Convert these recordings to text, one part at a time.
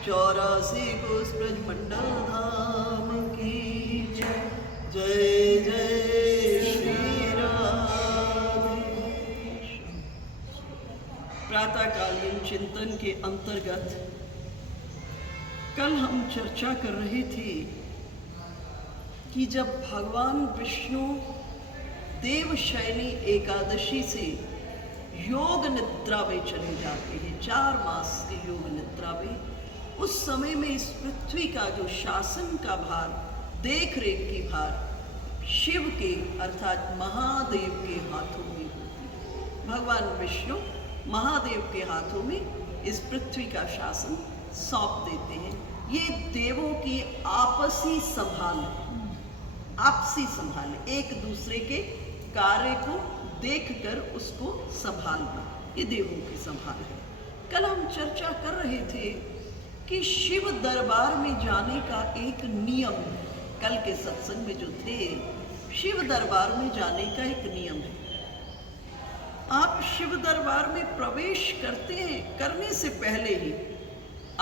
84 कोस ब्रज मंडल धाम की जय। जय जय श्री राधे। प्रातःकालीन चिंतन के अंतर्गत कल हम चर्चा कर रहे थे कि जब भगवान विष्णु देवशयनी एकादशी से योग निद्रा में चले जाते हैं, 4 मास के योग निद्रा में, उस समय में इस पृथ्वी का जो शासन का भार, देख रेख की भार शिव के अर्थात महादेव के हाथों में होती है। भगवान विष्णु महादेव के हाथों में इस पृथ्वी का शासन सौंप देते हैं। ये देवों की आपसी संभाल, आपसी संभाल, एक दूसरे के कार्य को देखकर उसको संभालना, ये देवों की संभाल है। कल हम चर्चा कर रहे थे कि शिव दरबार में जाने का एक नियम है। कल के सत्संग में जो थे, शिव दरबार में जाने का एक नियम है। आप शिव दरबार में प्रवेश करते हैं, करने से पहले ही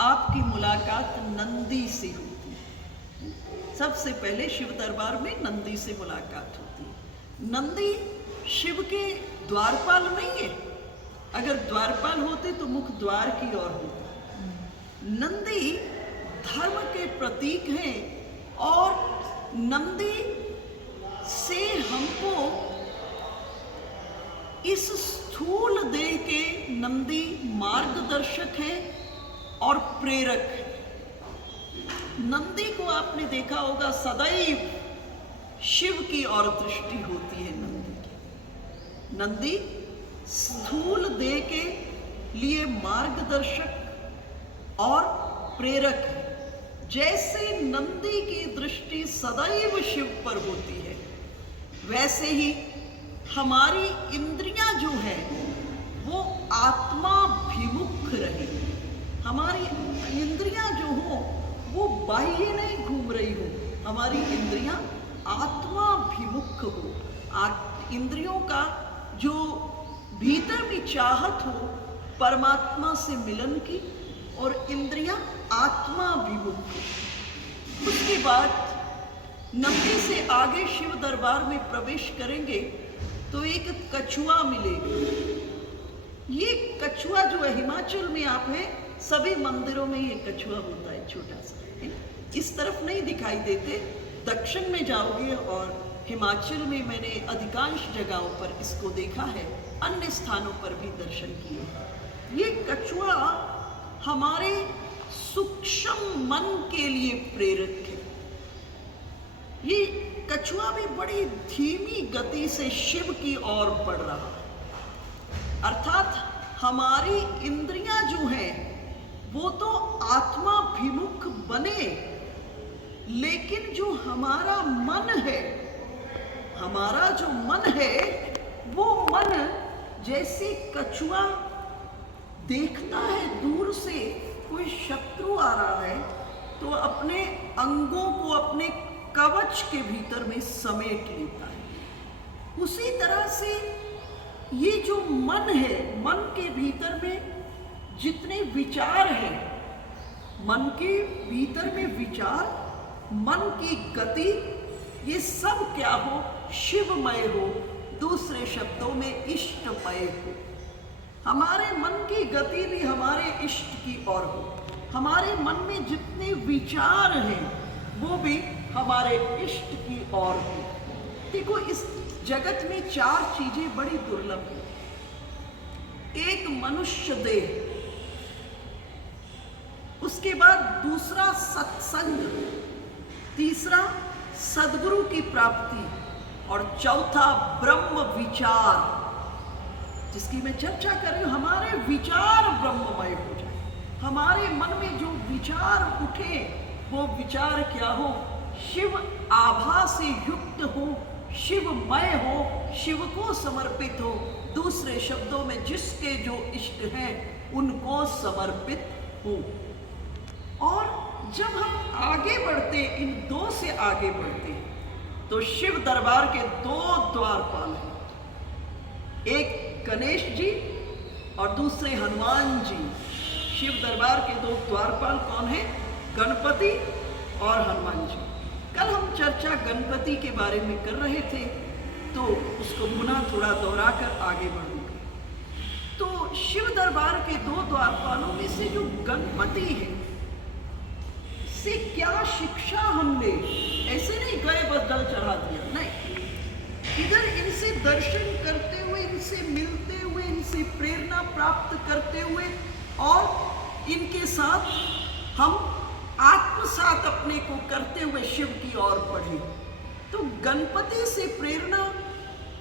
आपकी मुलाकात नंदी से होती है। सबसे पहले शिव दरबार में नंदी से मुलाकात होती है। नंदी शिव के द्वारपाल नहीं है। अगर द्वारपाल होते तो मुख द्वार की ओर होता। नंदी धर्म के प्रतीक हैं और नंदी से हमको इस स्थूल देह के नंदी मार्गदर्शक है और प्रेरक है। नंदी को आपने देखा होगा, सदैव शिव की ओर दृष्टि होती है नंदी की। नंदी स्थूल देह के लिए मार्गदर्शक और प्रेरक है। जैसे नंदी की दृष्टि सदैव शिव पर होती है, वैसे ही हमारी इंद्रियां जो है वो आत्माभिमुख रहे। हमारी इंद्रियां जो हो वो बाह्य नहीं घूम रही हो, हमारी इंद्रियां आत्माभिमुख हो। इंद्रियों का जो भीतर में चाहत हो परमात्मा से मिलन की, और इंद्रियां आत्माभिमुख हो। उसके बाद नंदी से आगे शिव दरबार में प्रवेश करेंगे तो एक कछुआ मिलेगा। ये कछुआ जो है, हिमाचल में आप है, सभी मंदिरों में ये कछुआ होता है, छोटा सा है। इस तरफ नहीं दिखाई देते, दक्षिण में जाओगे और हिमाचल में मैंने अधिकांश जगहों पर इसको देखा है, अन्य स्थानों पर भी दर्शन किए। ये कछुआ हमारे सूक्ष्म मन के लिए प्रेरक है। ये कछुआ भी बड़ी धीमी गति से शिव की ओर बढ़ रहा है। अर्थात हमारी इंद्रियां जो हैं वो तो आत्माभिमुख बने, लेकिन जो हमारा मन है, हमारा जो मन है, वो मन जैसे कछुआ देखता है दूर से कोई शत्रु आ रहा है तो अपने अंगों को अपने कवच के भीतर में समेट लेता है। उसी तरह से ये जो मन है, मन के भीतर में जितने विचार हैं, मन के भीतर में विचार, मन की गति, ये सब क्या हो? शिवमय हो, दूसरे शब्दों में इष्टमय हो। हमारे मन की गति भी हमारे इष्ट की ओर हो। हमारे मन में जितने विचार हैं वो भी हमारे इष्ट की ओर हो। देखो, इस जगत में 4 चीजें बड़ी दुर्लभ हैं। एक मनुष्य देह, उसके बाद दूसरा सत्संग, तीसरा सद्गुरु की प्राप्ति, और चौथा ब्रह्म विचार, जिसकी मैं चर्चा कर रही हूं। हमारे विचार ब्रह्ममय हो जाए, हमारे मन में जो विचार उठे वो विचार क्या हो? शिव आभा से युक्त हो, शिवमय हो, शिव को समर्पित हो। दूसरे शब्दों में जिसके जो इष्ट हैं उनको समर्पित हो। और जब हम आगे बढ़ते, इन 2 से आगे बढ़ते, तो शिव दरबार के 2 द्वारपाल हैं। एक गणेश जी और दूसरे हनुमान जी। शिव दरबार के दो द्वारपाल कौन है? गणपति और हनुमान जी। कल हम चर्चा गणपति के बारे में कर रहे थे, तो उसको पुनः थोड़ा दोहराकर आगे बढ़ूंगा। तो शिव दरबार के दो द्वारपालों में से जो गणपति है, से क्या शिक्षा हम ले? ऐसे नहीं गए बस जल चढ़ा दिया, नहीं। इधर इनसे दर्शन करते हुए, इनसे मिलते हुए, इनसे प्रेरणा प्राप्त करते हुए और इनके साथ हम आत्मसात अपने को करते हुए शिव की ओर बढ़े। तो गणपति से प्रेरणा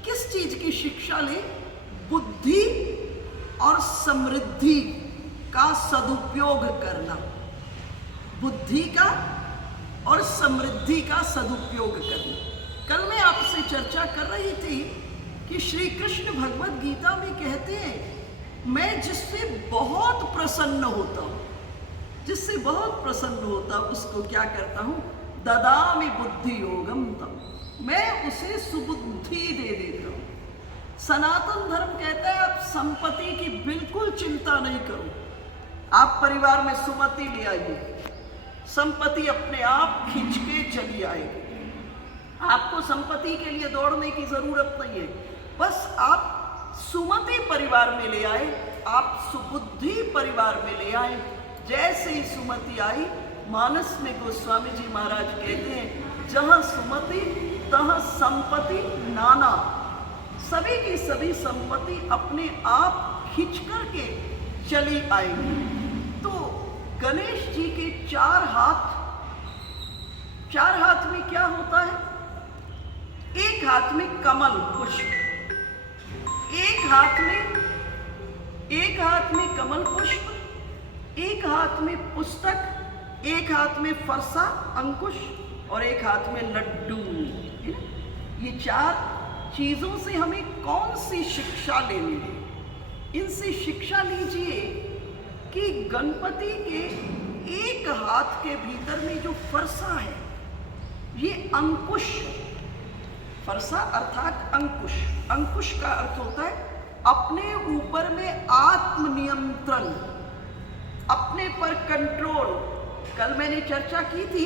किस चीज की शिक्षा ले? बुद्धि और समृद्धि का सदुपयोग करना, बुद्धि का और समृद्धि का सदुपयोग करना। कल मैं आपसे चर्चा कर रही थी कि श्री कृष्ण भगवद गीता में कहते हैं, मैं जिससे बहुत प्रसन्न होता हूं, जिससे बहुत प्रसन्न होता हूं, उसको क्या करता हूं? ददामि बुद्धि योगम तम, मैं उसे सुबुद्धि दे देता हूं। सनातन धर्म कहता है आप संपत्ति की बिल्कुल चिंता नहीं करो, आप परिवार में सुमति ले आइए, संपत्ति अपने आप खींच के चली आएगी। आपको संपत्ति के लिए दौड़ने की जरूरत नहीं है, बस आप सुमति परिवार में ले आए, आप सुबुद्धि परिवार में ले आए। जैसे ही सुमति आई, मानस में गोस्वामी जी महाराज कहते हैं, जहां सुमति तहां संपत्ति नाना, सभी की सभी संपत्ति अपने आप खींच करके चली आएगी। तो गणेश जी के चार हाथ में क्या होता है? एक हाथ में कमल पुष्प, एक हाथ में कमल पुष्प, एक हाथ में पुस्तक, एक हाथ में फरसा अंकुश और एक हाथ में लड्डू। ये चार चीजों से हमें कौन सी शिक्षा लेनी है? इनसे शिक्षा लीजिए कि गणपति के एक हाथ के भीतर में जो फरसा है, ये अंकुश, फरसा अर्थात अंकुश, अंकुश का अर्थ होता है अपने ऊपर में आत्मनियंत्रण, अपने पर कंट्रोल। कल मैंने चर्चा की थी,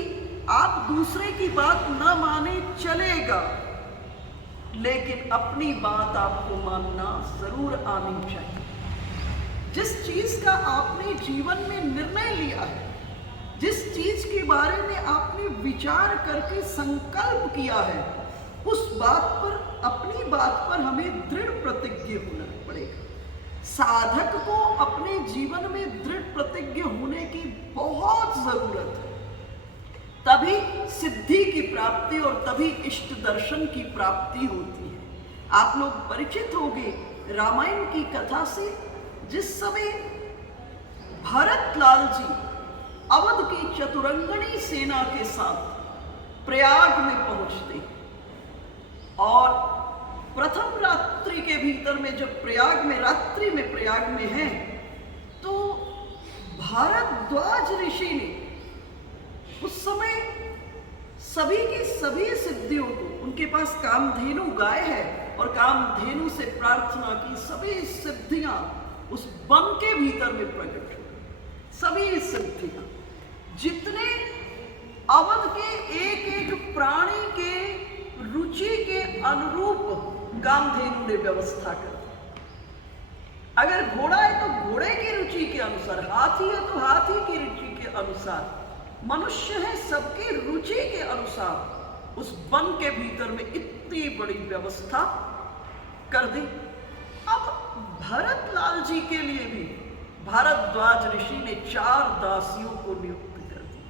आप दूसरे की बात न माने चलेगा, लेकिन अपनी बात आपको मानना जरूर आनी चाहिए। जिस चीज का आपने जीवन में निर्णय लिया है, जिस चीज के बारे में आपने विचार करके संकल्प किया है, उस बात पर, अपनी बात पर हमें दृढ़ प्रतिज्ञ होना पड़ेगा। साधक को अपने जीवन में दृढ़ प्रतिज्ञ होने की बहुत जरूरत है, तभी सिद्धि की प्राप्ति और तभी इष्ट दर्शन की प्राप्ति होती है। आप लोग परिचित होंगे रामायण की कथा से, जिस समय भरत लाल जी अवध की चतुरंगनी सेना के साथ प्रयाग में पहुंचते और प्रथम रात्रि के भीतर में जब रात्रि में प्रयाग में है, तो भारद्वाज ऋषि ने उस समय सभी की सभी सिद्धियों को, उनके पास कामधेनु गाय है और कामधेनु से प्रार्थना की सभी सिद्धियां उस वन के भीतर में प्रकट हुई। सभी सिद्धियां, जितने अवध के एक एक प्राणी के रुचि के अनुरूप कामधेनु ने व्यवस्था कर दी। अगर घोड़ा है तो घोड़े की रुचि के अनुसार, हाथी है तो हाथी की रुचि के अनुसार, मनुष्य है सबकी रुचि के अनुसार उस वन के भीतर में इतनी बड़ी व्यवस्था कर दी। अब भरत लाल जी के लिए भी भारद्वाज ऋषि ने 4 दासियों को नियुक्त कर दिया।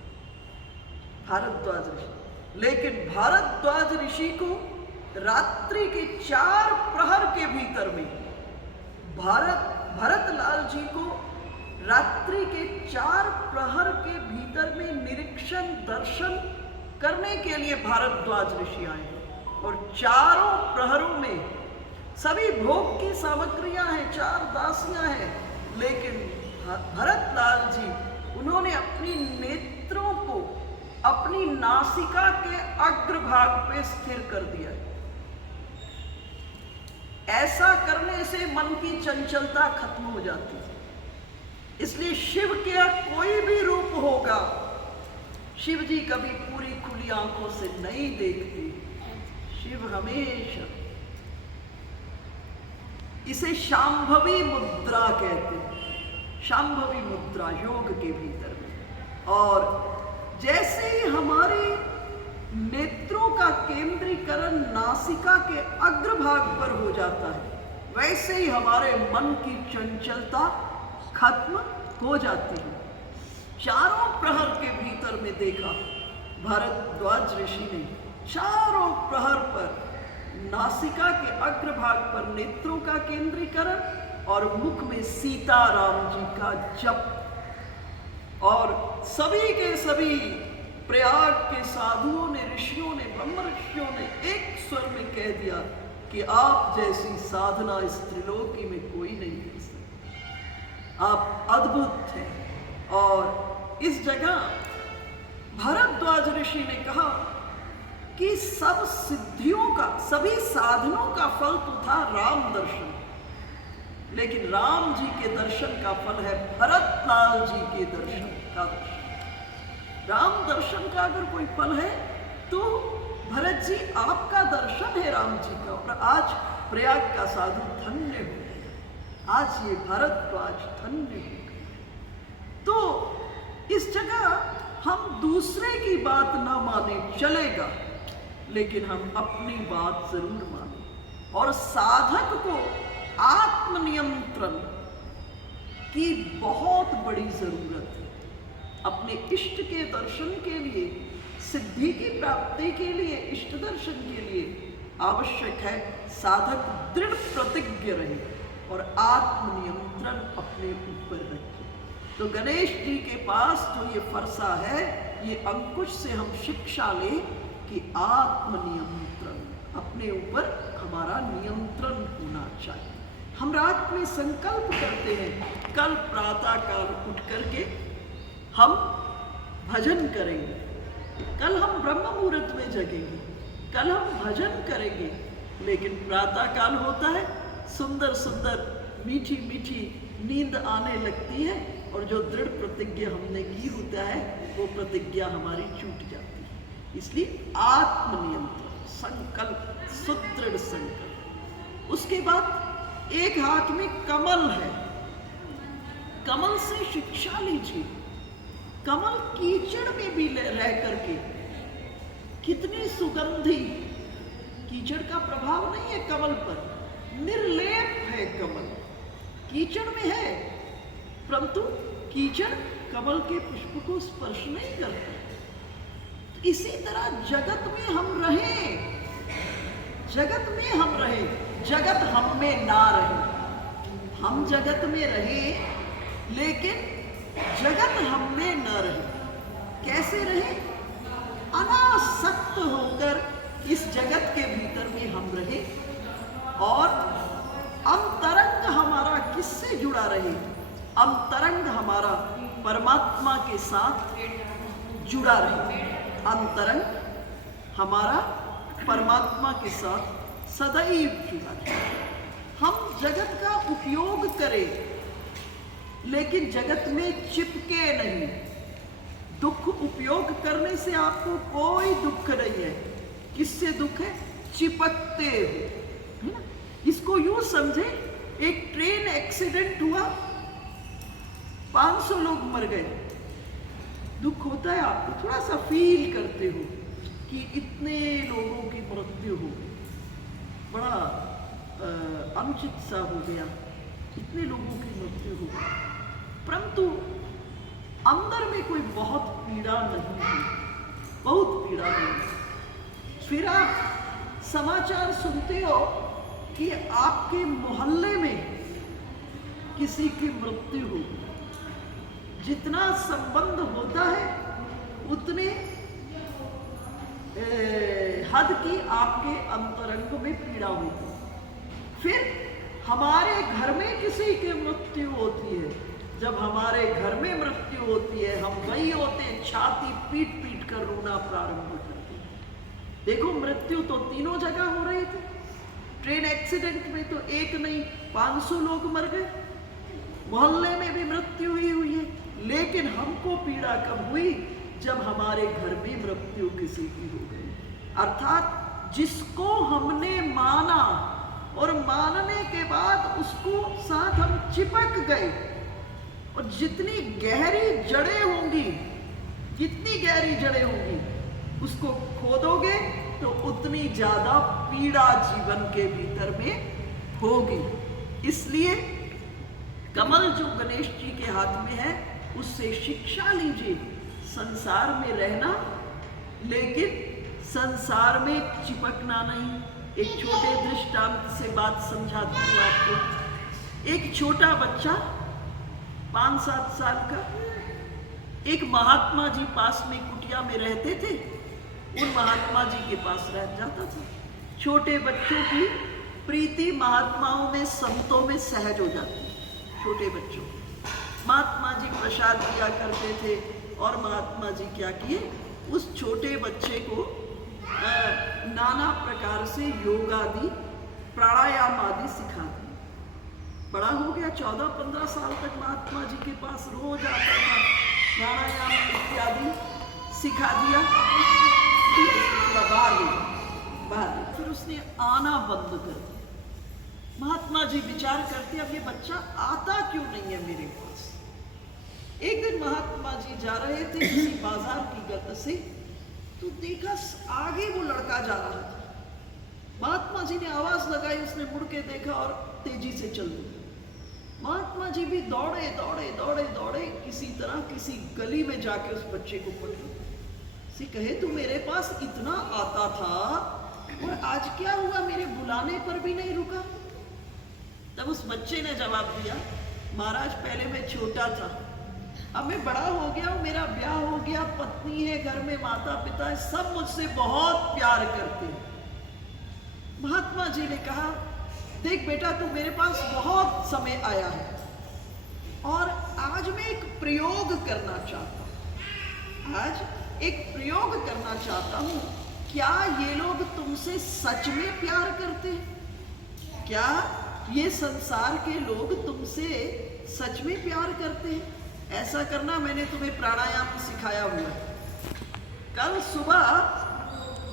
भारद्वाज ऋषि, लेकिन भारद्वाज ऋषि को रात्रि के 4 प्रहर के भीतर में भरत लाल जी को रात्रि के 4 प्रहर के भीतर में निरीक्षण दर्शन करने के लिए भारद्वाज ऋषि आए और चारों प्रहरों में सभी भोग की सामग्रियां हैं, 4 दासियां हैं, लेकिन भरत लाल जी उन्होंने अपनी नेत्रों को अपनी नासिका के अग्रभाग पे स्थिर कर दिया। ऐसा करने से मन की चंचलता खत्म हो जाती है। इसलिए शिव का कोई भी रूप होगा, शिव जी कभी पूरी खुली आंखों से नहीं देखते। शिव हमेशा, इसे शांभवी मुद्रा कहते हैं, शांभवी मुद्रा योग के भीतर में। और जैसे ही हमारे नेत्रों का केंद्रीकरण नासिका के अग्रभाग पर हो जाता है, वैसे ही हमारे मन की चंचलता खत्म हो जाती है। चारों प्रहर के भीतर में देखा, भारद्वाज ऋषि ने चारों प्रहर पर नासिका के अग्रभाग पर नेत्रों का केंद्रीकरण और मुख में सीताराम जी का जप। और सभी के सभी प्रयाग के साधुओं ने, ऋषियों ने, ब्रह्म ऋषियों ने एक स्वर में कह दिया कि आप जैसी साधना इस त्रिलोकी में कोई नहीं कर सकता, आप अद्भुत हैं। और इस जगह भारद्वाज ऋषि ने कहा कि सब सिद्धियों का, सभी साधनों का फल तो था राम दर्शन, लेकिन राम जी के दर्शन का फल है भरतलाल जी के दर्शन का। राम दर्शन का अगर कोई फल है तो भरत जी आपका दर्शन है राम जी का। और आज प्रयाग का साधु धन्य हो गया, आज ये भारद्वाज धन्य हो गया। तो इस जगह हम दूसरे की बात ना माने चलेगा, लेकिन हम अपनी बात जरूर माने। और साधक को आत्मनियंत्रण की बहुत बड़ी जरूरत है। अपने इष्ट के दर्शन के लिए, सिद्धि की प्राप्ति के लिए, इष्ट दर्शन के लिए आवश्यक है साधक दृढ़ प्रतिज्ञ रहे और आत्मनियंत्रण अपने ऊपर रखे। तो गणेश जी के पास जो ये फरसा है, ये अंकुश से हम शिक्षा ले कि आत्मनियंत्रण, अपने ऊपर हमारा नियंत्रण होना चाहिए। हम रात में संकल्प करते हैं, कल प्रातः काल उठ करके हम भजन करेंगे, कल हम ब्रह्म मुहूर्त में जगेंगे, कल हम भजन करेंगे। लेकिन प्रातः काल होता है, सुंदर सुंदर मीठी मीठी नींद आने लगती है और जो दृढ़ प्रतिज्ञा हमने की होता है वो प्रतिज्ञा हमारी छूट जाती है। इसलिए आत्मनियंत्रण, संकल्प, सुदृढ़ संकल्प। उसके बाद एक हाथ में कमल है, कमल से शिक्षा लीजिए। कमल कीचड़ में भी रह करके कितनी सुगंधी, कीचड़ का प्रभाव नहीं है कमल पर, निर्लेप है कमल, कीचड़ में है परंतु कीचड़ कमल के पुष्प को स्पर्श नहीं करता। इसी तरह जगत में हम रहें, जगत में हम रहें, जगत हम में ना रहे। हम जगत में रहें लेकिन जगत हम में न रहे। कैसे रहे? अनासक्त होकर इस जगत के भीतर में हम रहे और अंतरंग हमारा किससे जुड़ा रहे? अंतरंग हमारा परमात्मा के साथ जुड़ा रहे। अंतरंग हमारा परमात्मा के साथ सदैव जुड़ा रहे। हम जगत का उपयोग करें लेकिन जगत में चिपके नहीं। दुख उपयोग करने से आपको कोई दुख नहीं है। किससे दुख है? चिपकते हो, है ना? इसको यूं समझे, एक ट्रेन एक्सीडेंट हुआ, 500 लोग मर गए। दुख होता है, आपको थोड़ा सा फील करते हो कि इतने लोगों की मृत्यु हो गई, बड़ा अनुचित सा हो गया, इतने लोगों की मृत्यु हो गई, परंतु अंदर में कोई बहुत पीड़ा नहीं है, बहुत पीड़ा नहीं। फिर आप समाचार सुनते हो कि आपके मोहल्ले में किसी की मृत्यु हो गई। जितना संबंध होता है उतने हद की आपके अंतरंग में पीड़ा होती है। फिर हमारे घर में किसी की मृत्यु होती है, जब हमारे घर में मृत्यु होती है हम वही होते हैं, छाती पीट पीट कर रोना प्रारंभ करते हैं। देखो, मृत्यु तो तीनों जगह हो रही थी। ट्रेन एक्सीडेंट में तो एक नहीं 500 लोग मर गए, मोहल्ले में भी मृत्यु ही हुई है, लेकिन हमको पीड़ा कब हुई? जब हमारे घर में मृत्यु किसी की हो गई। अर्थात जिसको हमने माना और मानने के बाद उसको साथ हम चिपक गए, और जितनी गहरी जड़ें होंगी, जितनी गहरी जड़ें होंगी, उसको खोदोगे तो उतनी ज्यादा पीड़ा जीवन के भीतर में होगी। इसलिए कमल जो गणेश जी के हाथ में है, उससे शिक्षा लीजिए संसार में रहना, लेकिन संसार में चिपकना नहीं। एक छोटे दृष्टांत से बात समझाती हूँ आपको। एक छोटा बच्चा 5-7 साल का, एक महात्मा जी पास में कुटिया में रहते थे, उन महात्मा जी के पास रह जाता था। छोटे बच्चों की प्रीति महात्माओं में, संतों में सहज हो जाती है। छोटे बच्चों महात्मा जी प्रसाद दिया करते थे, और महात्मा जी क्या किए, उस छोटे बच्चे को नाना प्रकार से योग आदि, प्राणायाम आदि सिखा दिए। बड़ा हो गया, 14-15 साल तक महात्मा जी के पास रोज आता था, प्राणायाम इत्यादि सिखा दिया। बाहर फिर उसने आना बंद कर दिया। महात्मा जी विचार करते, अब ये बच्चा आता क्यों नहीं है मेरे पास। एक दिन महात्मा जी जा रहे थे किसी बाजार की गत से, तो देखा आगे वो लड़का जा रहा था। महात्मा जी ने आवाज लगाई, उसने मुड़ के देखा और तेजी से चल दिया। महात्मा जी भी दौड़े दौड़े दौड़े दौड़े किसी तरह किसी गली में जाके उस बच्चे को पकड़े। से कहे, तू मेरे पास इतना आता था और आज क्या हुआ, मेरे बुलाने पर भी नहीं रुका। तब उस बच्चे ने जवाब दिया, महाराज पहले मैं छोटा था, अब मैं बड़ा हो गया हूं, मेरा ब्याह हो गया, पत्नी है, घर में माता पिता है, सब मुझसे बहुत प्यार करते हैं। महात्मा जी ने कहा, देख बेटा, तू मेरे पास बहुत समय आया है और आज मैं एक प्रयोग करना चाहता हूं। आज एक प्रयोग करना चाहता हूं, क्या ये लोग तुमसे सच में प्यार करते हैं? क्या ये संसार के लोग तुमसे सच में प्यार करते हैं? ऐसा करना, मैंने तुम्हें प्राणायाम सिखाया हुआ है। कल सुबह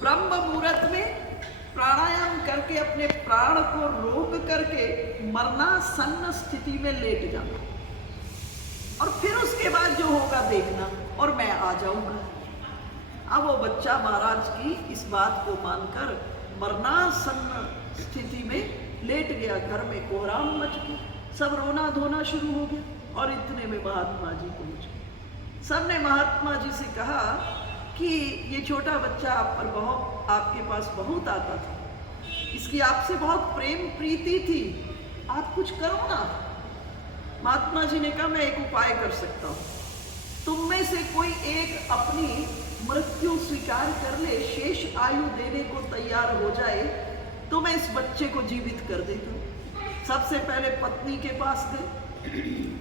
ब्रह्म मुहूर्त में प्राणायाम करके अपने प्राण को रोक करके मरणासन्न स्थिति में लेट जाना, और फिर उसके बाद जो होगा देखना, और मैं आ जाऊंगा। अब वो बच्चा महाराज की इस बात को मानकर मरणासन्न स्थिति में लेट गया। घर में कोहराम मच गई, सब रोना धोना शुरू हो गया, और इतने में महात्मा जी पहुंच गए। सबने महात्मा जी से कहा कि ये छोटा बच्चा आप पर आपके पास बहुत आता था, इसकी आपसे बहुत प्रेम प्रीति थी, आप कुछ करो ना। महात्मा जी ने कहा, मैं एक उपाय कर सकता हूँ, तुम में से कोई एक अपनी मृत्यु स्वीकार कर ले, शेष आयु देने को तैयार हो जाए, तो मैं इस बच्चे को जीवित कर देता हूँ। सबसे पहले पत्नी के पास गए,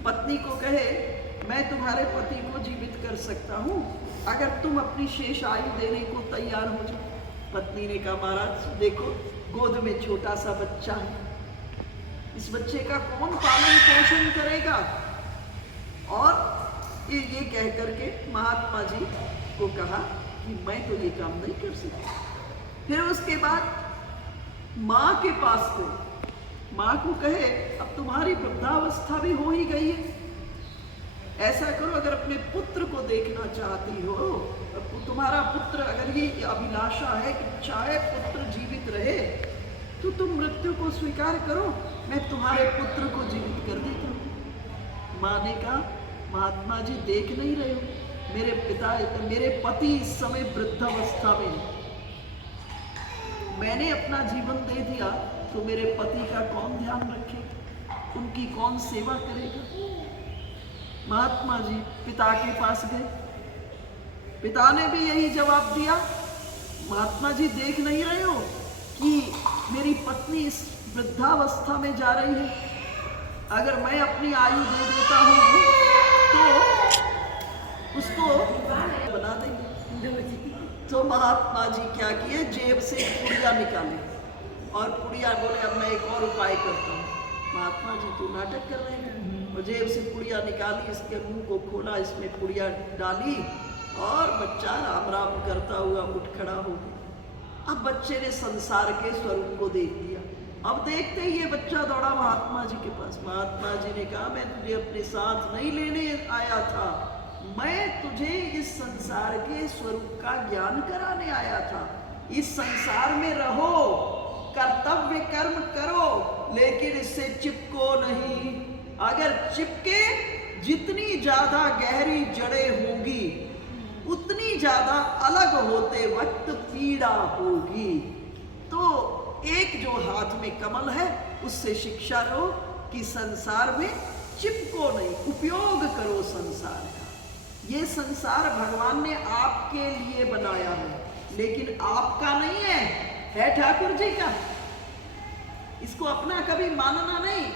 पत्नी को कहे, मैं तुम्हारे पति को जीवित कर सकता हूँ अगर तुम अपनी शेष आयु देने को तैयार हो जाओ। पत्नी ने कहा, महाराज देखो, गोद में छोटा सा बच्चा है, इस बच्चे का कौन पालन पोषण करेगा? और ये कह करके महात्मा जी को कहा कि मैं तो ये काम नहीं कर सकता। फिर उसके बाद माँ के पास गए, माँ को कहे, अब तुम्हारी वृद्धावस्था भी हो ही गई है, ऐसा करो, अगर अपने पुत्र को देखना चाहती हो, तुम्हारा पुत्र, अगर ये अभिलाषा है, इच्छा है पुत्र जीवित रहे, तो तुम मृत्यु को स्वीकार करो, मैं तुम्हारे पुत्र को जीवित कर देता हूँ। माँ ने कहा, महात्मा जी देख नहीं रहे हो, मेरे पति इस समय वृद्धावस्था में है, मैंने अपना जीवन दे दिया तो मेरे पति का कौन ध्यान रखेगा, उनकी कौन सेवा करेगा? महात्मा जी पिता के पास गए, पिता ने भी यही जवाब दिया, महात्मा जी देख नहीं रहे हो कि मेरी पत्नी इस वृद्धावस्था में जा रही है, अगर मैं अपनी आयु दे देता हूँ तो उसको बना देंगे। तो महात्मा जी क्या किए, जेब से पुड़िया निकाले और पुड़िया बोले, अब मैं एक और उपाय करता हूँ। महात्मा जी तो नाटक कर रहे हैं, और जेब से पुड़िया निकाली, इसके मुंह को खोला, इसमें पुड़िया डाली और बच्चा राम राम करता हुआ उठ खड़ा हो गया। अब बच्चे ने संसार के स्वरूप को देख लिया। अब देखते ही ये बच्चा दौड़ा महात्मा जी के पास। महात्मा जी ने कहा, मैं तुझे अपने साथ नहीं लेने आया था, मैं तुझे इस संसार के स्वरूप का ज्ञान कराने आया था। इस संसार में रहो, कर्तव्य कर्म करो, लेकिन इससे चिपको नहीं। अगर चिपके, जितनी ज्यादा गहरी जड़ें होगी उतनी ज्यादा अलग होते वक्त पीड़ा होगी। तो एक जो हाथ में कमल है उससे शिक्षा लो कि संसार में चिपको नहीं, उपयोग करो संसार का। ये संसार भगवान ने आपके लिए बनाया है, लेकिन आपका नहीं है ठाकुर जी का। इसको अपना कभी मानना नहीं,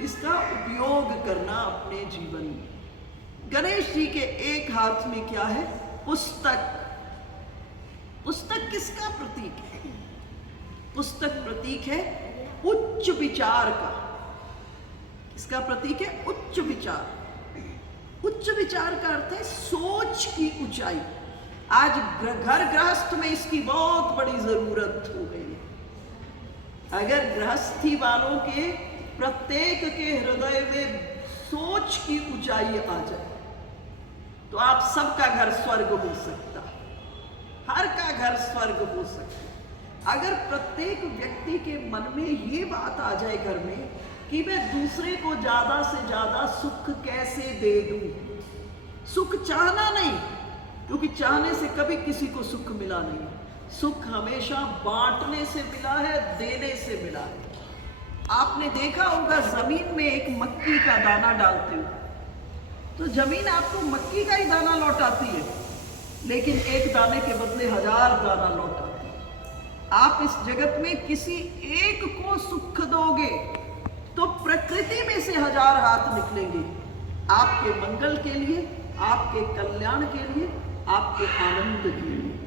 इसका उपयोग करना अपने जीवन में। गणेश जी के एक हाथ में क्या है? पुस्तक। पुस्तक किसका प्रतीक है? पुस्तक प्रतीक है उच्च विचार का। किसका प्रतीक है? उच्च विचार। उच्च विचार का अर्थ है सोच की ऊंचाई। आज घर गृहस्थ में इसकी बहुत बड़ी जरूरत हो गई है। अगर गृहस्थी वालों के प्रत्येक के हृदय में सोच की ऊंचाई आ जाए तो आप सबका घर स्वर्ग हो सकता, हर का घर स्वर्ग हो सकता। अगर प्रत्येक व्यक्ति के मन में ये बात आ जाए घर में कि मैं दूसरे को ज्यादा से ज्यादा सुख कैसे दे दूं, सुख चाहना नहीं, क्योंकि चाहने से कभी किसी को सुख मिला नहीं। सुख हमेशा बांटने से मिला है, देने से मिला है। आपने देखा होगा जमीन में एक मक्की का दाना डालते हो तो जमीन आपको मक्की का ही दाना लौटाती है, लेकिन एक दाने के बदले 1000 दाना लौटाती है। आप इस जगत में किसी एक को सुख दोगे तो प्रकृति में से 1000 हाथ निकलेंगे आपके मंगल के लिए, आपके कल्याण के लिए, आपके आनंद के लिए।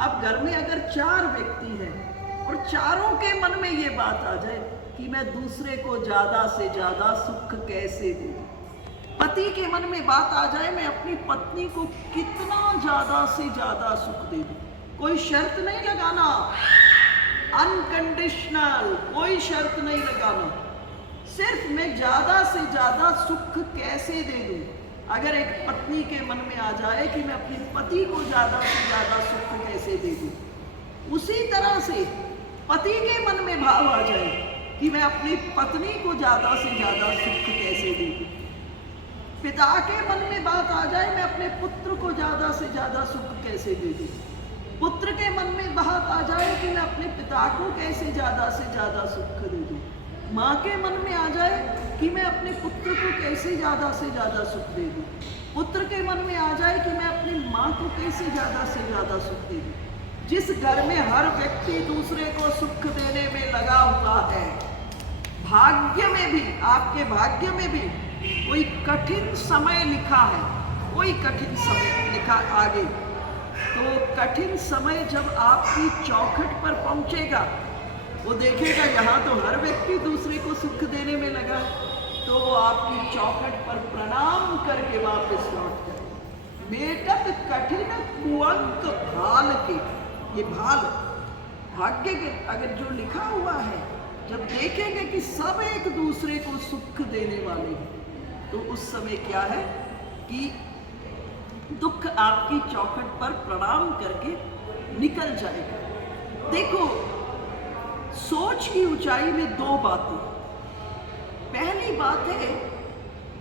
अब घर में अगर 4 व्यक्ति हैं और चारों के मन में ये बात आ जाए कि मैं दूसरे को ज्यादा से ज्यादा सुख कैसे दूं, पति के मन में बात आ जाए मैं अपनी पत्नी को कितना ज्यादा से ज्यादा सुख दे दूं, कोई शर्त नहीं लगाना, अनकंडीशनल, कोई शर्त नहीं लगाना, सिर्फ मैं ज्यादा से ज्यादा सुख कैसे दे दूं। अगर एक पत्नी के मन में आ जाए कि मैं अपने पति को ज्यादा से ज्यादा सुख कैसे दे दूं, उसी तरह से पति के मन में भाव आ जाए कि मैं अपनी पत्नी को ज्यादा से ज्यादा सुख कैसे दे दूं, पिता के मन में बात आ जाए मैं अपने पुत्र को ज्यादा से ज्यादा सुख कैसे दे दूं, पुत्र के मन में बात आ जाए कि मैं अपने पिता को कैसे ज्यादा से ज्यादा सुख दे दूं, माँ के मन में आ जाए कि मैं अपने पुत्र को कैसे ज्यादा से ज्यादा सुख दे दूं, पुत्र के मन में आ जाए कि मैं अपनी माँ को कैसे ज्यादा से ज्यादा सुख दे दूं। जिस घर में हर व्यक्ति दूसरे को सुख देने में लगा हुआ है, भाग्य में भी, आपके भाग्य में भी कोई कठिन समय लिखा है, कोई कठिन समय लिखा आगे, तो कठिन समय जब आपकी चौखट पर पहुंचेगा वो देखेगा यहाँ तो हर व्यक्ति दूसरे को सुख देने में लगा, तो वो आपकी चौखट पर प्रणाम करके वापस लौट जाए। मेटक कठिन कुअंक भाल के, ये भाल भाग्य के अगर जो लिखा हुआ है, जब देखेंगे कि सब एक दूसरे को सुख देने वाले हैं, तो उस समय क्या है कि दुख आपकी चौखट पर प्रणाम करके निकल जाएगा। देखो, सोच की ऊंचाई में 2 बातें। पहली बात है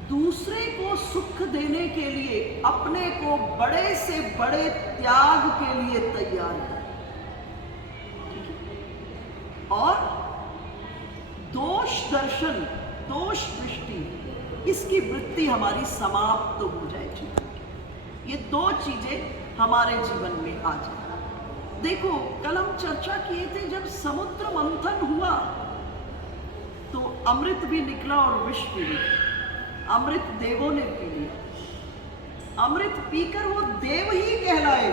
दूसरे को सुख देने के लिए अपने को बड़े से बड़े त्याग के लिए तैयार है, और दोष दर्शन, दोष दृष्टि, इसकी वृत्ति हमारी समाप्त हो जाए। ये 2 चीजें हमारे जीवन में आ जाए। देखो, कल हम चर्चा किए थे जब समुद्र मंथन हुआ तो अमृत भी निकला और विष भी निकला। अमृत देवों ने पी लिया, अमृत पीकर वो देव ही कहलाए,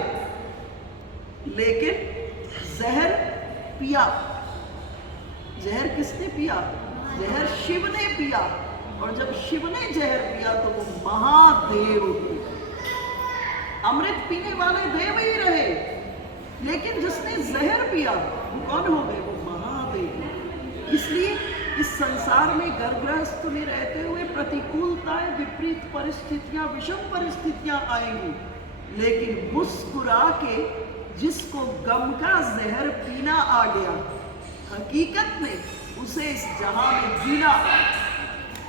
लेकिन जहर पिया। जहर किसने पिया? जहर शिव ने पिया। और जब शिव ने जहर पिया तो वो महादेव हुए। अमृत पीने वाले देव ही रहे, लेकिन जिसने जहर पिया वो कौन हो गए? वो महादेव। इसलिए इस संसार में गर्भगृहस्थ में रहते हुए प्रतिकूलताएं, विपरीत परिस्थितियां, विषम परिस्थितियां आएंगी, लेकिन मुस्कुरा के जिसको गम का जहर पीना आ गया, हकीकत में उसे इस जहां में जीना,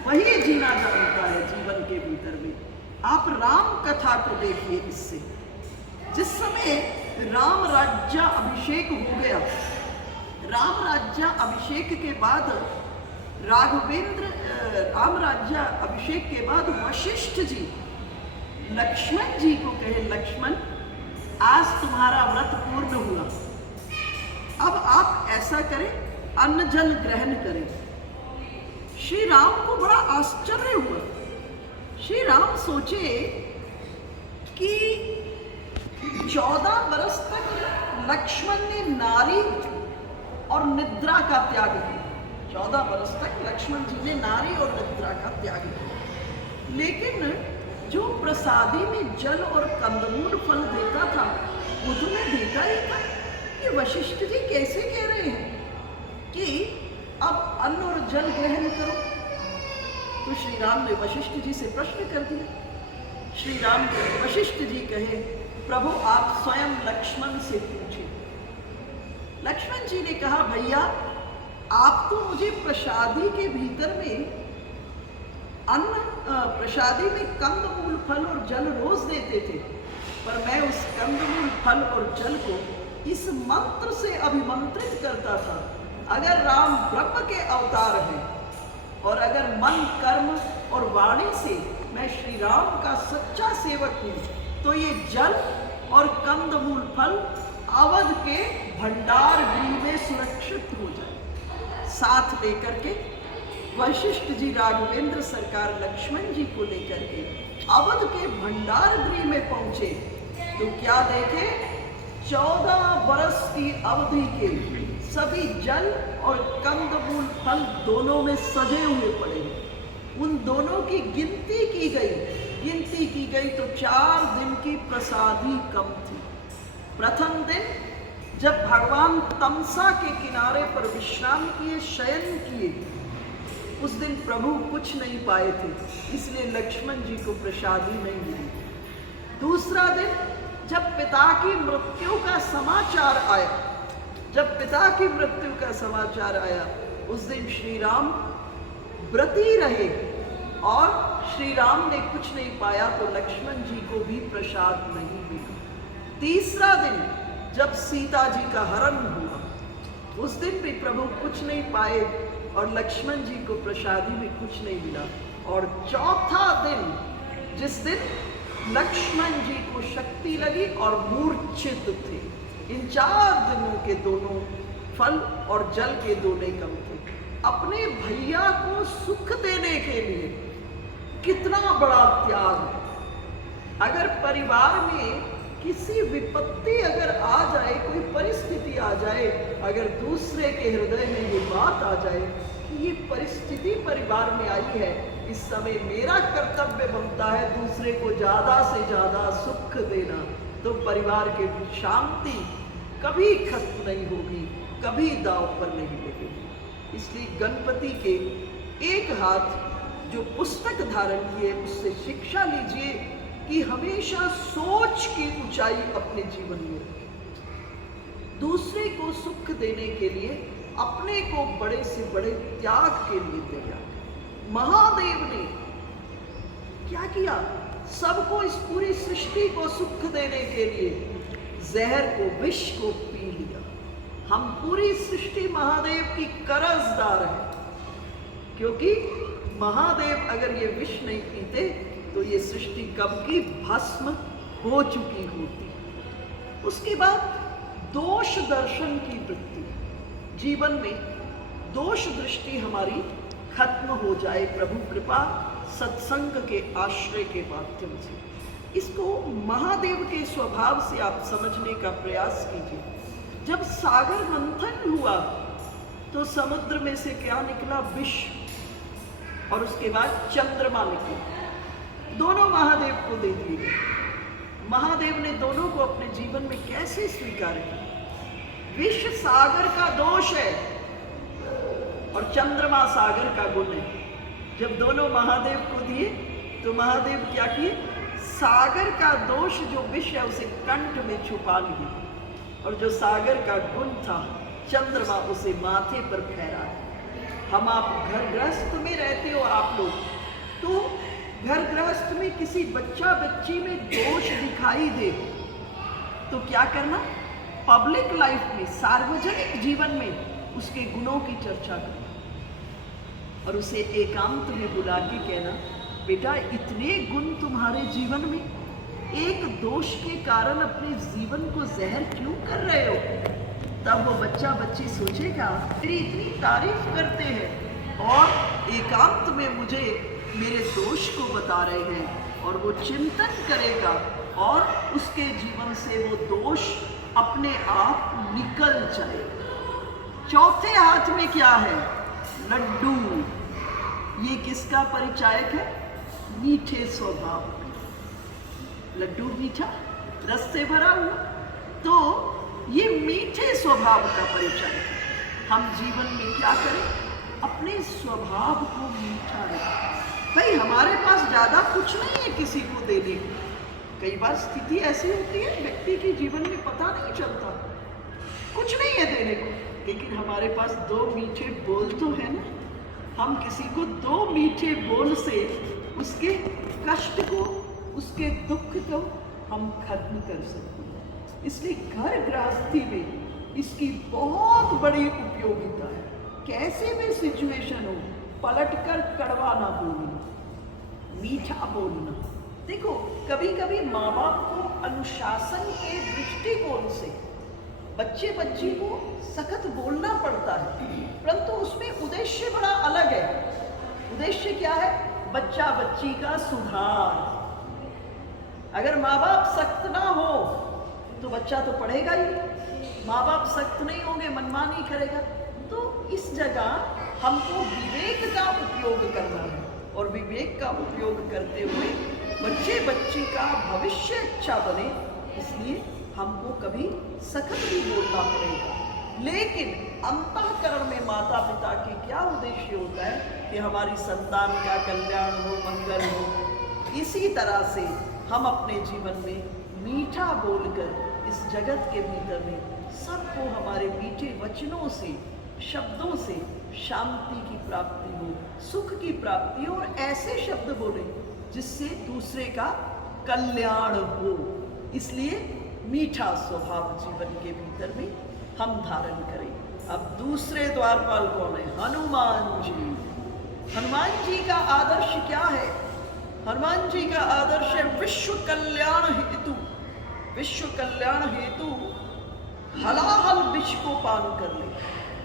वही जीना जानता है जीवन के भीतर में। आप राम कथा को देखिए। इससे जिस समय राम राज्य अभिषेक हो गया, राम राज्य अभिषेक के बाद राम राज्य अभिषेक के बाद वशिष्ठ जी लक्ष्मण जी को कहे, लक्ष्मण आज तुम्हारा व्रत पूर्ण हुआ, अब आप ऐसा करें, अन्न जल ग्रहण करें। श्री राम को बड़ा आश्चर्य हुआ। श्री राम सोचे कि 14 वर्ष तक लक्ष्मण ने नारी और निद्रा का त्याग किया। 14 वर्ष तक लक्ष्मण जी ने नारी और निद्रा का त्याग किया, लेकिन जो प्रसादी में जल और कंदमूल फल देता था वो तुम्हें देता ही था। ये वशिष्ठ जी कैसे कह रहे हैं कि अब अन्न और जल ग्रहण करो? तो श्री राम ने वशिष्ठ जी से प्रश्न कर दिया। श्री राम वशिष्ठ जी कहे, प्रभु आप स्वयं लक्ष्मण से पूछे। लक्ष्मण जी ने कहा, भैया आप तो मुझे प्रसादी के भीतर में अन्न, प्रसादी में कंदमूल फल और जल रोज देते थे, पर मैं उस कंदमूल फल और जल को इस मंत्र से अभिमंत्रित करता था, अगर राम ब्रह्म के अवतार हैं और अगर मन, कर्म और वाणी से मैं श्री राम का सच्चा सेवक हूँ, तो ये जल और कंदमूल फल अवध के भंडार गृह में सुरक्षित हो जाए। साथ लेकर के वशिष्ठ जी राघवेंद्र सरकार लक्ष्मण जी को लेकर के अवध के भंडार गृह में पहुंचे तो क्या देखे? 14 वर्ष की अवधि के सभी जल और कंदमूल फल दोनों में सजे हुए पड़े। उन दोनों की गिनती की गई तो 4 दिन की प्रसादी कम थी। प्रथम दिन जब भगवान तमसा के किनारे पर विश्राम किए, शयन किए, उस दिन प्रभु कुछ नहीं पाए थे, इसलिए लक्ष्मण जी को प्रसादी नहीं मिली। दूसरा दिन जब पिता की मृत्यु का समाचार आया, उस दिन श्री राम व्रती रहे और श्री राम ने कुछ नहीं पाया तो लक्ष्मण जी को भी प्रसाद नहीं मिला। तीसरा दिन जब सीता जी का हरण हुआ, उस दिन भी प्रभु कुछ नहीं पाए और लक्ष्मण जी को प्रसादी में कुछ नहीं मिला। और चौथा दिन जिस दिन लक्ष्मण जी को शक्ति लगी और मूर्छित थे, इन 4 दिनों के दोनों फल और जल के दोनों कम थे। अपने भैया को सुख देने के लिए कितना बड़ा त्याग। अगर परिवार में किसी विपत्ति अगर आ जाए, कोई परिस्थिति आ जाए, अगर दूसरे के हृदय में ये बात आ जाए कि ये परिस्थिति परिवार में आई है, इस समय मेरा कर्तव्य बनता है दूसरे को ज्यादा से ज्यादा सुख देना, तो परिवार की शांति कभी खत्म नहीं होगी, कभी दांव पर नहीं लगेगी। इसलिए गणपति के एक हाथ जो पुस्तक धारण किए उससे शिक्षा लीजिए कि हमेशा सोच की ऊंचाई अपने जीवन में रखें। दूसरे को सुख देने के लिए अपने को बड़े से बड़े त्याग के लिए तैयार। महादेव ने क्या किया? सबको, इस पूरी सृष्टि को सुख देने के लिए जहर को, विष को पी लिया। हम पूरी सृष्टि महादेव की कर्जदार है, क्योंकि महादेव अगर ये विष नहीं पीते तो ये सृष्टि कब की भस्म हो चुकी होती। उसके बाद दोष दर्शन की वृत्ति, जीवन में दोष दृष्टि हमारी खत्म हो जाए प्रभु कृपा सत्संग के आश्रय के माध्यम से। इसको महादेव के स्वभाव से आप समझने का प्रयास कीजिए। जब सागर मंथन हुआ तो समुद्र में से क्या निकला? विष। और उसके बाद चंद्रमा निकले, दोनों महादेव को दे दिए गए। महादेव ने दोनों को अपने जीवन में कैसे स्वीकार किया? विष सागर का दोष है और चंद्रमा सागर का गुण है। जब दोनों महादेव को दिए तो महादेव क्या किए? सागर का दोष जो विष है उसे कंठ में छुपा लिए, और जो सागर का गुण था चंद्रमा उसे माथे पर फहरा। हम आप घर गृहस्थ में रहते हो आप लोग, तो घर गृहस्थ में किसी बच्चा बच्ची में दोष दिखाई दे तो क्या करना? पब्लिक लाइफ में, सार्वजनिक जीवन में उसके गुणों की चर्चा करना और उसे एकांत में बुला के कहना, बेटा इतने गुण तुम्हारे जीवन में, एक दोष के कारण अपने जीवन को जहर क्यों कर रहे हो? तब वो बच्चा बच्ची सोचेगा तेरी इतनी तारीफ करते हैं और एकांत में मुझे मेरे दोष को बता रहे हैं, और वो चिंतन करेगा और उसके जीवन से वो दोष अपने आप निकल जाएगा। चौथे हाथ में क्या है? लड्डू। ये किसका परिचायक है? मीठे स्वभाव। लड्डू मीठा, रस से भरा हुआ, तो ये मीठे स्वभाव का परिचय है। हम जीवन में क्या करें? अपने स्वभाव को मीठा रखें। भाई हमारे पास ज्यादा कुछ नहीं है किसी को देने को। कई बार स्थिति ऐसी होती है व्यक्ति के जीवन में पता नहीं चलता, कुछ नहीं है देने को, लेकिन हमारे पास दो मीठे बोल तो है ना। हम किसी को दो मीठे बोल से उसके कष्ट को, उसके दुख को हम खत्म कर सकते हैं। इसलिए घर गृहस्थी में इसकी बहुत बड़ी उपयोगिता है। कैसे भी सिचुएशन हो, पलटकर कड़वा ना बोलना, मीठा बोलना। देखो कभी कभी माँ बाप को अनुशासन के दृष्टिकोण से बच्चे बच्ची को सख्त बोलना पड़ता है, परंतु उसमें उद्देश्य बड़ा अलग है। उद्देश्य क्या है? बच्चा बच्ची का सुधार। अगर माँ बाप सख्त ना हो तो बच्चा तो पढ़ेगा ही नहीं। माँ बाप सख्त नहीं होंगे, मनमानी करेगा। तो इस जगह हमको विवेक का उपयोग करना है, और विवेक का उपयोग करते हुए बच्चे बच्ची का भविष्य अच्छा बने, इसलिए हमको कभी सख्त भी बोलना पड़ेगा। लेकिन अंतःकरण में माता पिता के क्या उद्देश्य होता है कि हमारी संतान का कल्याण हो, मंगल हो। इसी तरह से हम अपने जीवन में मीठा बोलकर इस जगत के भीतर में सबको हमारे मीठे वचनों से, शब्दों से शांति की प्राप्ति हो, सुख की प्राप्ति हो, और ऐसे शब्द बोले जिससे दूसरे का कल्याण हो। इसलिए मीठा स्वभाव जीवन के भीतर में हम धारण करें। अब दूसरे द्वारपाल कौन है? हनुमान जी। हनुमान जी का आदर्श क्या है? हनुमान जी का आदर्श है विश्व कल्याण हेतु। विश्व कल्याण हेतु हलाहल विष को पान कर ले।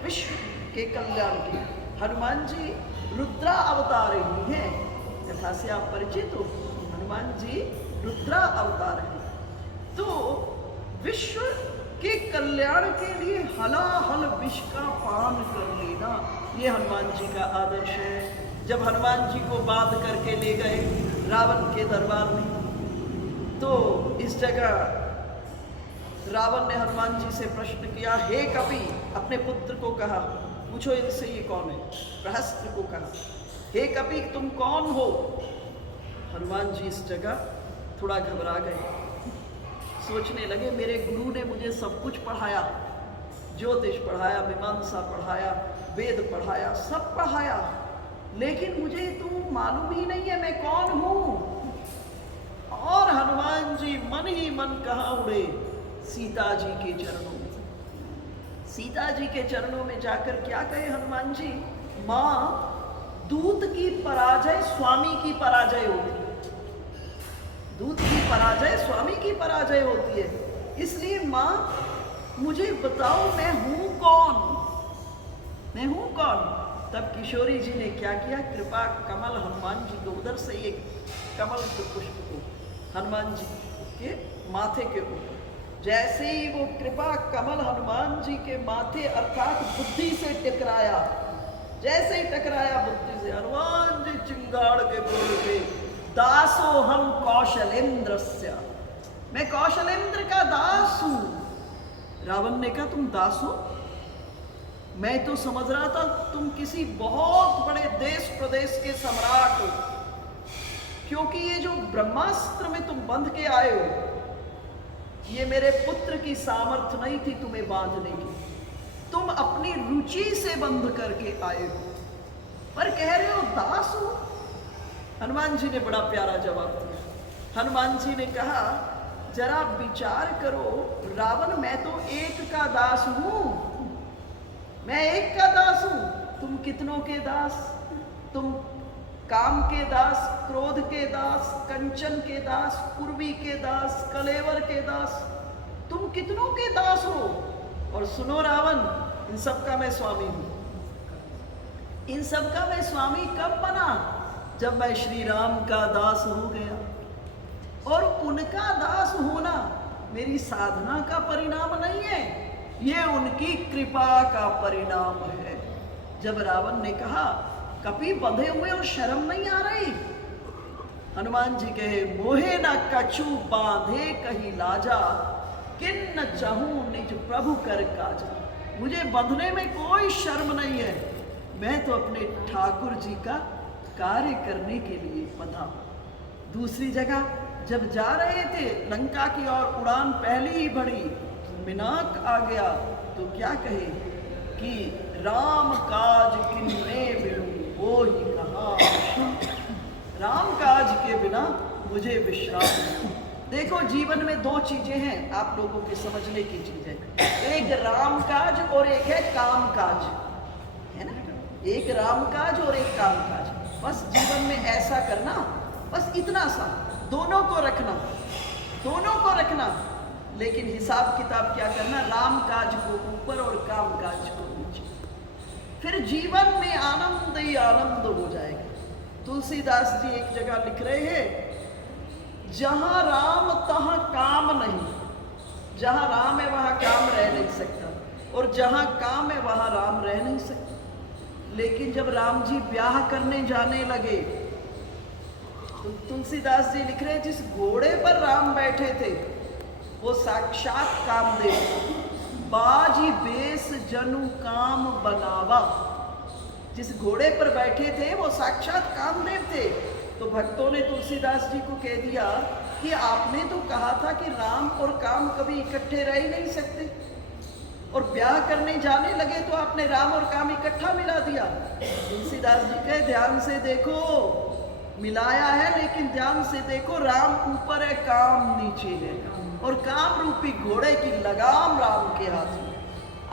विश्व के कल्याण के हनुमान जी रुद्रा अवतार ही हैं। कथा से आप परिचित हो, हनुमान जी रुद्रा अवतार हैं। तो विश्व के कल्याण के लिए हलाहल विष का पान कर लेना, ये हनुमान जी का आदर्श है। जब हनुमान जी को बांध करके ले गए रावण के दरबार में, तो इस जगह रावण ने हनुमान जी से प्रश्न किया, हे कपि, अपने पुत्र को कहा, पूछो इनसे ये कौन है? प्रहस्त्र को कहा, हे कपि तुम कौन हो? हनुमान जी इस जगह थोड़ा घबरा गए, सोचने लगे मेरे गुरु ने मुझे सब कुछ पढ़ाया, ज्योतिष पढ़ाया, मीमांसा पढ़ाया, वेद पढ़ाया, सब पढ़ाया, लेकिन मुझे तो मालूम ही नहीं है मैं कौन हूं। और हनुमान जी मन ही मन कहाँ उड़े? सीता जी के चरणों में। सीता जी के चरणों में जाकर क्या कहे हनुमान जी? माँ, दूत की पराजय स्वामी की पराजय होती है। दूत की पराजय स्वामी की पराजय होती है। इसलिए माँ मुझे बताओ मैं हूं कौन? मैं हूं कौन? तब किशोरी जी ने क्या किया? कृपा कमल हनुमान जी को, उधर से एक कमल के पुष्प को हनुमान जी के माथे के ऊपर, जैसे ही वो कृपा कमल हनुमान जी के माथे अर्थात बुद्धि से टकराया, जैसे ही टकराया बुद्धि से, हनुमान जी चिंगाड़ के बोल के, दासो हम कौशलेंद्रस्य, मैं कौशलेंद्र का दास हूं। रावण ने कहा तुम दास हो? मैं तो समझ रहा था तुम किसी बहुत बड़े देश प्रदेश के सम्राट हो, क्योंकि ये जो ब्रह्मास्त्र में तुम बंध के आए हो, ये मेरे पुत्र की सामर्थ्य नहीं थी तुम्हें बांधने की, तुम अपनी रुचि से बंध करके आए हो, पर कह रहे हो दास हो। हनुमान जी ने बड़ा प्यारा जवाब दिया। हनुमान जी ने कहा जरा विचार करो रावण, मैं तो एक का दास हूं, मैं एक का दास हूं, तुम कितनों के दास? तुम काम के दास, क्रोध के दास, कंचन के दास, पूर्वी के दास, कलेवर के दास, तुम कितनों के दास हो? और सुनो रावण, इन सब का मैं स्वामी हूं। इन सब का मैं स्वामी कब बना? जब मैं श्री राम का दास हो गया। और उनका दास होना मेरी साधना का परिणाम नहीं है, ये उनकी कृपा का परिणाम है। जब रावण ने कहा कपि बंधे हुए और शर्म नहीं आ रही, हनुमान जी कहे मोहे न कछु बांधे कही लाजा, किन्न चाहूं निज प्रभु कर काजा। मुझे बंधने में कोई शर्म नहीं है, मैं तो अपने ठाकुर जी का कार्य करने के लिए बंधा हूं। दूसरी जगह जब जा रहे थे लंका की ओर, उड़ान पहली ही बढ़ी, मिनाक आ गया, तो क्या कहे कि राम काज किन्ने बिनु वो ही कहा, राम काज के बिना मुझे विश्राम नहीं। देखो जीवन में दो चीजें हैं आप लोगों के समझने की चीजें, एक राम काज और एक है काम काज, है ना? एक राम काज और एक काम काज। बस जीवन में ऐसा करना, बस इतना सा, दोनों को रखना, दोनों को रखना, लेकिन हिसाब किताब क्या करना? राम काज को ऊपर और काम काज को नीचे। फिर जीवन में आनंद ही आनंद हो जाएगा। तुलसीदास जी एक जगह लिख रहे हैं, जहां राम तहां काम नहीं, जहां राम है वहां काम रह नहीं सकता, और जहां काम है वहां राम रह नहीं सकता। लेकिन जब राम जी ब्याह करने जाने लगे तो तुलसीदास जी लिख रहे हैं, जिस घोड़े पर राम बैठे थे वो साक्षात कामदेव, बाजी बेस जनु काम बनावा। जिस घोड़े पर बैठे थे वो साक्षात कामदेव थे। तो भक्तों ने तुलसीदास जी को कह दिया कि आपने तो कहा था कि राम और काम कभी इकट्ठे रह ही नहीं सकते, और ब्याह करने जाने लगे तो आपने राम और काम इकट्ठा मिला दिया। तुलसीदास जी कहे ध्यान से देखो, मिलाया है लेकिन ध्यान से देखो, राम ऊपर है काम नीचे है, और काम रूपी घोड़े की लगाम राम के हाथ में।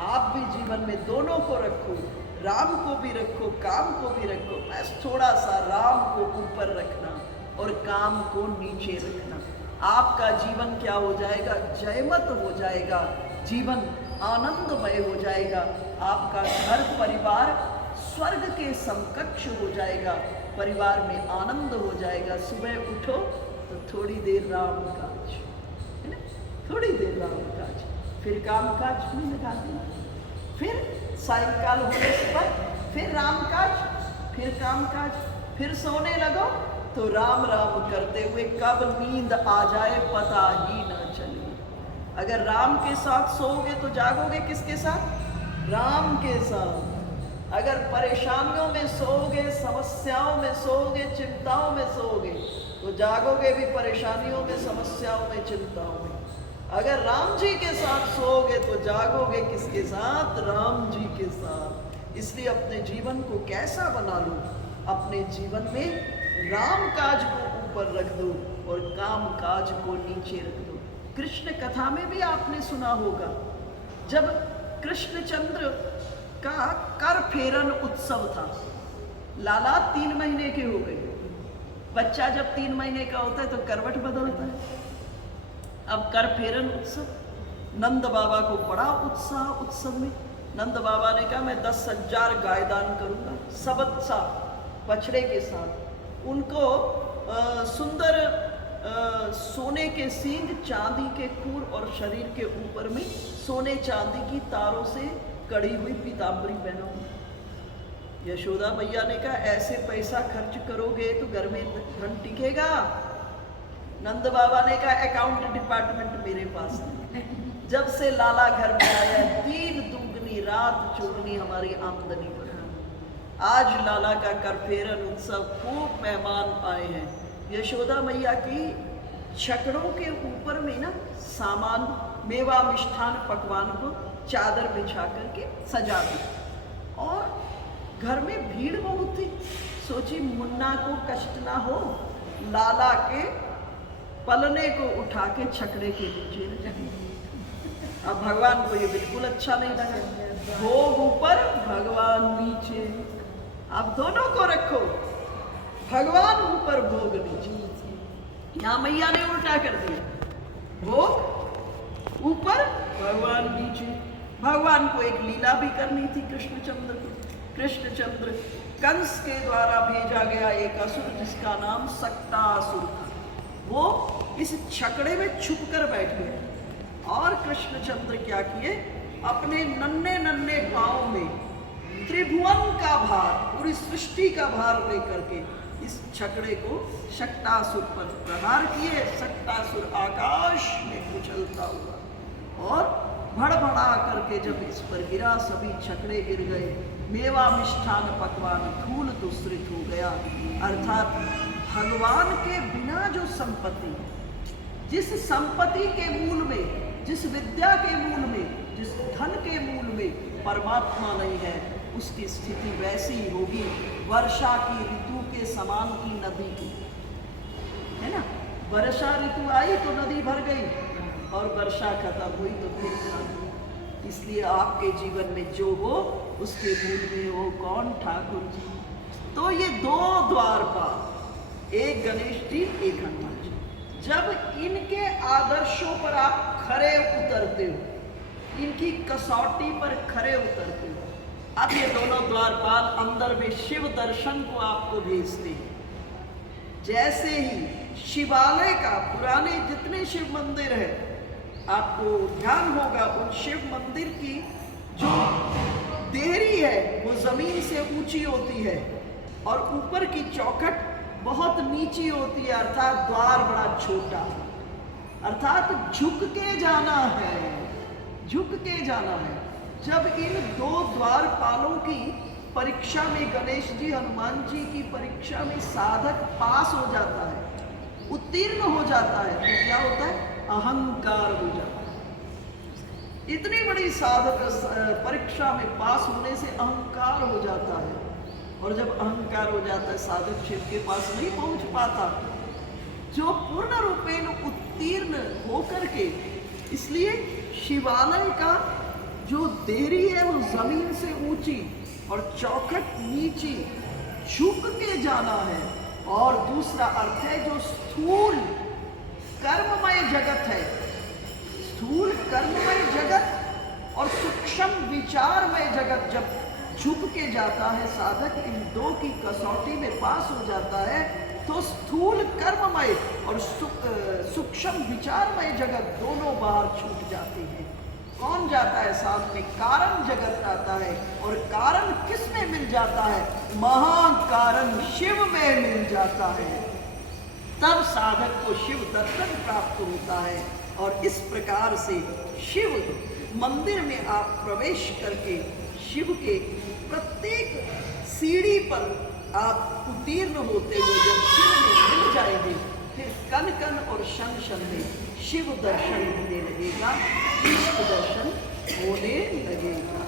आप भी जीवन में दोनों को रखो, राम को भी रखो, काम को भी रखो, बस थोड़ा सा राम को ऊपर रखना और काम को नीचे रखना। आपका जीवन क्या हो जाएगा? जयमत हो जाएगा, जीवन आनंदमय हो जाएगा, आपका घर परिवार स्वर्ग के समकक्ष हो जाएगा, परिवार में आनंद हो जाएगा। सुबह उठो तो थोड़ी देर राम काज, है ना? थोड़ी देर राम काज, फिर काम काज में लगा देना, फिर सायंकाल होने पर फिर राम काज, फिर काम काज, फिर सोने लगो तो राम राम करते हुए कब नींद आ जाए पता ही ना चले। अगर राम के साथ सोओगे तो जागोगे किसके साथ? राम के साथ। अगर परेशानियों में सोओगे, समस्याओं में सोओगे, चिंताओं में सोओगे तो जागोगे भी परेशानियों में, समस्याओं में, चिंताओं में। अगर राम जी के साथ सोओगे तो जागोगे किसके साथ? राम जी के साथ। इसलिए अपने जीवन को कैसा बना लो? अपने जीवन में राम काज को ऊपर रख दो और काम काज को नीचे रख दो। कृष्ण कथा में भी आपने सुना होगा, जब कृष्णचंद्र का कर फेरन उत्सव था, लाला 3 महीने के हो गए। बच्चा जब 3 महीने का होता है तो करवट बदलता है। अब कर फेरन उत्सव, नंद बाबा को बड़ा उत्साह उत्सव में। नंद बाबा ने कहा मैं 10,000 गाय दान करूंगा, सबत सा बछड़े के साथ। उनको सुंदर सोने के सींग, चांदी के खूर और शरीर के ऊपर में सोने चांदी की तारों से कड़ी हुई पीताम्बरी पहनाऊंगा। यशोदा मैया ने कहा ऐसे पैसा खर्च करोगे तो घर में धन टिकेगा? नंद बाबा ने कहा अकाउंट डिपार्टमेंट मेरे पास है। जब से लाला घर में आया दिन दुगनी रात चौगनी हमारी आमदनी बढ़ी। आज लाला का करफेरन उत्सव, खूब मेहमान आए हैं। यशोदा मैया की छकड़ों के ऊपर में ना सामान, मेवा मिष्ठान पकवान को चादर बिछा करके सजा दी और घर में भीड़ बहुत थी। सोची मुन्ना को कष्ट ना हो, लाला के पलने को उठा के छकड़े के नीचे रखी। अब भगवान को ये बिल्कुल अच्छा नहीं लगा। भोग ऊपर भगवान नीचे, अब दोनों को रखो, भगवान ऊपर भोग नीचे। यहाँ मैया ने उल्टा कर दिया, भोग ऊपर भगवान नीचे। भगवान को एक लीला भी करनी थी कृष्णचंद्र को। कृष्णचंद्र कंस के द्वारा भेजा गया एक असुर जिसका नाम सक्तासुर था, वो इस छकड़े में छुप कर बैठ गए और कृष्णचंद्र क्या किए, अपने नन्हे नन्हे पांव में त्रिभुवन का भार, पूरी सृष्टि का भार लेकर के इस छकड़े को सक्तासुर पर प्रहार किए। सक्तासुर आकाश में उछलता हुआ और भड़बड़ा करके जब इस पर गिरा, सभी छकड़े गिर गए। मेवा मिष्ठान पकवान धूल दूसरित हो गया। अर्थात भगवान के बिना जो संपत्ति, जिस संपत्ति के मूल में, जिस विद्या के मूल में, जिस धन के मूल में परमात्मा नहीं है, उसकी स्थिति वैसी ही होगी वर्षा की ऋतु के समान की नदी की, है ना। वर्षा ऋतु आई तो नदी भर गई और वर्षा खत्म हुई तो फिर खाली। इसलिए आपके जीवन में जो हो उसके मूल में हो कौन? ठाकुर जी। तो ये दो द्वारपाल, एक गणेश जी, एक हनुमान जी, जब इनके आदर्शों पर आप खरे उतरते हो, इनकी कसौटी पर खरे उतरते हो, अब ये दोनों द्वारपाल अंदर में शिव दर्शन को आपको भेजते हैं। जैसे ही शिवालय का, पुराने जितने शिव मंदिर है, आपको ध्यान होगा उन शिव मंदिर की जो देहरी है वो जमीन से ऊंची होती है और ऊपर की चौखट बहुत नीची होती है, अर्थात द्वार बड़ा छोटा, अर्थात झुक के जाना है, झुक के जाना है। जब इन दो द्वारपालों की परीक्षा में, गणेश जी हनुमान जी की परीक्षा में साधक पास हो जाता है, उत्तीर्ण हो जाता है, तो क्या होता है? अहंकार हो जाता है। इतनी बड़ी साधक परीक्षा में पास होने से अहंकार हो जाता है और जब अहंकार हो जाता है साधक शिव के पास नहीं पहुंच पाता, जो पूर्ण रूपेण उत्तीर्ण होकर के। इसलिए शिवालय का जो देहरी है वो जमीन से ऊंची और चौखट नीची, झुक के जाना है। और दूसरा अर्थ है जो स्थूल कर्ममय जगत है, स्थूल कर्ममय जगत और सूक्ष्म विचारमय जगत जब झुक के जाता है साधक, इन दो की कसौटी में पास हो जाता है, तो स्थूल कर्ममय और सूक्ष्म विचारमय जगत दोनों बाहर छूट जाते हैं। कौन जाता है साथ में? कारण जगत आता है। और कारण किस में मिल जाता है? महाकारण शिव में मिल जाता है। तब साधक को शिव दर्शन प्राप्त होता है और इस प्रकार से शिव मंदिर में आप प्रवेश करके शिव के प्रत्येक सीढ़ी पर आप उत्तीर्ण होते हुए जब शिव में मिल जाएंगे, फिर कन कन और शन शन में शिव दर्शन होने लगेगा, इष्ट दर्शन होने लगेगा।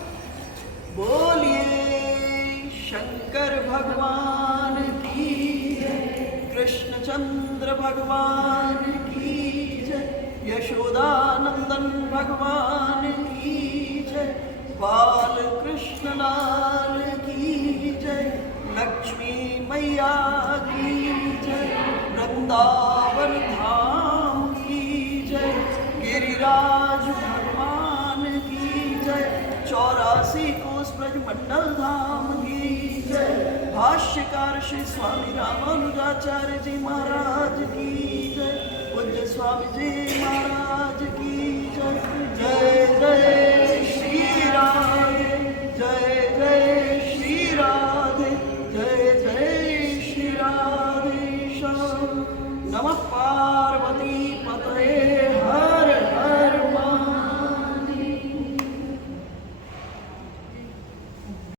बोलिए शंकर भगवान की जय, कृष्णचंद्र भगवान की जय, यशोदानंदन भगवान की जय, बाल कृष्ण लाल की जय, लक्ष्मी मैया की जय, वृंदावन धाम की जय, गिरिराज भगवान की जय, 84 कोस ब्रज मंडल धाम की जय, भाष्यकार श्री स्वामी रामानुजाचार्य जी महाराज की जय, पूज्य स्वामी जी महाराज की जय।